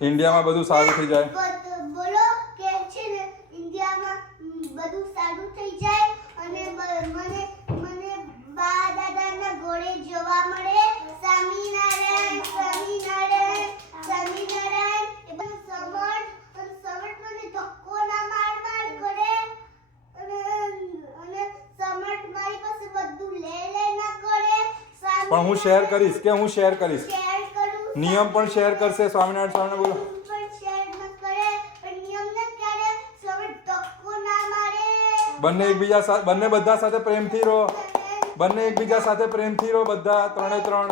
ઇન્ડિયામાં બધું સારું થઈ જાય. બોલો કે છે ને ઇન્ડિયામાં બધું સારું થઈ જાય અને મને બા દાદાના ઘોડે જોવા મળે. સ્વામિનારાયણ સ્વામિનારાયણ સ્વામિનારાયણ. એ બધું સમર્થ મને ધક્કો ના માર કરે અને સમર્થ મારી પાસે બધું લે ના કરે. પણ હું શેર કરીશ કે હું શેર કરીશ. શેર કરું. નિયમ પણ શેર કરશે. સ્વામિનારાયણ સ્વામિનારાયણ બોલો. પણ શેર ન કરે પણ નિયમ ન કરે. સમર્થ ધક્કો ના મારે. બંને બધા સાથે પ્રેમથી રહો. બંને એકબીજા સાથે પ્રેમથી રહો. બધા ત્રણે ત્રણ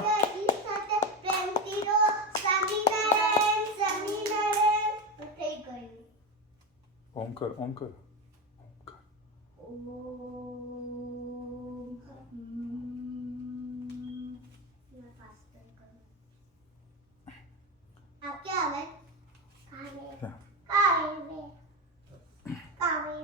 સાથે પ્રેમથી રહો. સ્વામિનારાયણ સ્વામિનારાયણ. થઈ ગયું. ઓમ કર ઓમ કર. ઓમ ફાસ્ટર કરો. આ क्या આવે? કાવે કાવે કાવે.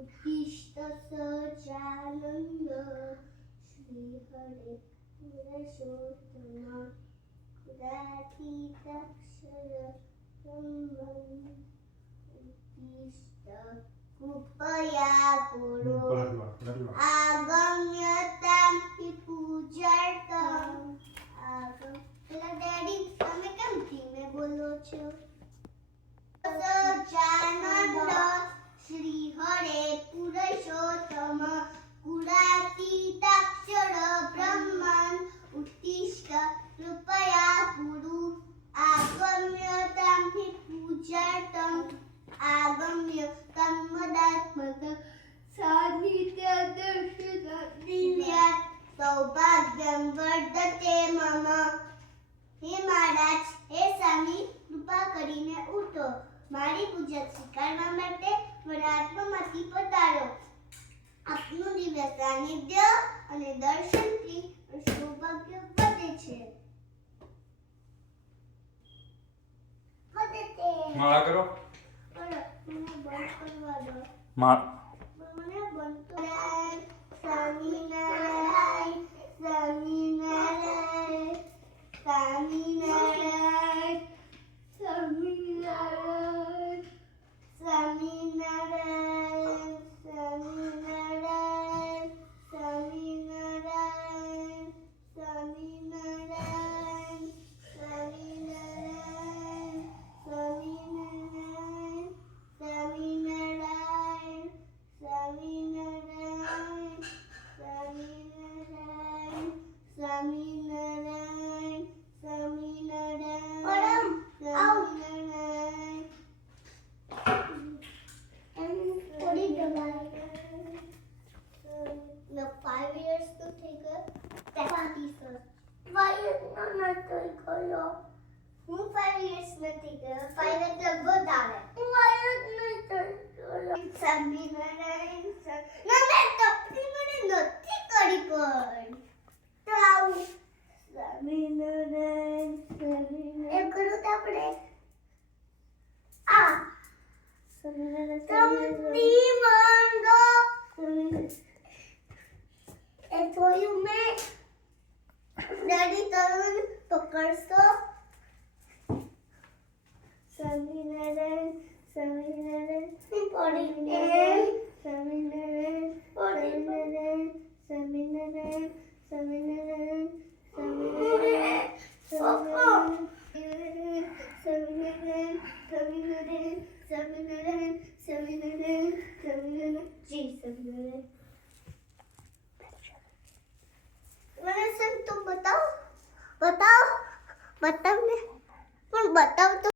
ઉત્તિષ્ઠ સચ્ચિદાનંદ શ્રી હરે પુરુષોત્તમ કુદાતીતાક્ષર બ્રહ્મં ઉત્તિષ્ઠ કૃપયા કુરુ આગમ્યતામ પૂજાર્થમ. પેલા ડેડી તમે કેમ ધીમે બોલો છો? સચ્ચિદાનંદ શ્રી હરે પુરુષોત્તમ ગુણાતીતાક્ષર બ્રહ્મં ઉત્તિષ્ઠ કૃપયા કુરુ આગમ્યતામ પૂજાર્થમ. આગમ્ય કર્મદાત્મક સાનિધ્ય દર્શન દિવ્યાત સૌભાગ્યમ વર્ધતે મમ. હે મહારાજ, હે સ્વામી, કૃપા કરીને ઉઠો. મારી પૂજા સ્વીકારવા માટે મને આત્મામાંથી પધારો. આપનું દિવ્ય સાનિધ્ય અને દર્શનથી સૌભાગ્ય વધે છે. માળા કરો. મને બંધ કરવા દો. મને બંધ કરવા. સ્વામિનારાયણ સ્વામિનારાયણ સ્વામિનારાયણ સ્વામિનારાયણ સ્વામિનારાયણ સ્વામિનારાયણ સ્વામિનારાયણ સ્વામિનારાયણ સ્વામિનારાયણ સ્વામિનારાયણ સ્વામિનારાયણ સ્વામિનારાયણ સ્વામિનારાયણ સ્વામિનારાયણ સ્વામિનારાયણ સ્વામિનારાયણ. થોડી દબાઈ. 5 years તો થઈ ગયો. 35 હું 5 years નથી ગયો. 5 એટલે વધારે. સ્વામિનારાયણ ના મેં તપતી મને નથી કરી પણ તો આવું. સ્વામિનારાયણ સ્વામિનારાયણ એ કરું તો આપણે આ તમની મંગો એ જોયું મેં. ડેડી તરુણ પકડશો. સ્વામિનારાયણ સ્વામિનારાયણ પડી સ્વામિનારાયણ સ્વામિનારાયણ સ્વામિનારાયણ સ્વામિનારાયણ સ્વામિનારાયણ સ્વામિનારાયણ સ્વામિનારાયણ સ્વામિનારાયણ સ્વામિનારાયણ સ્વામિનારાયણ સ્વામિનારાયણ જી સ્વામિનારાયણ. મને સંતો બતાવ બતાવ બતાવ ને પણ બતાવ તો.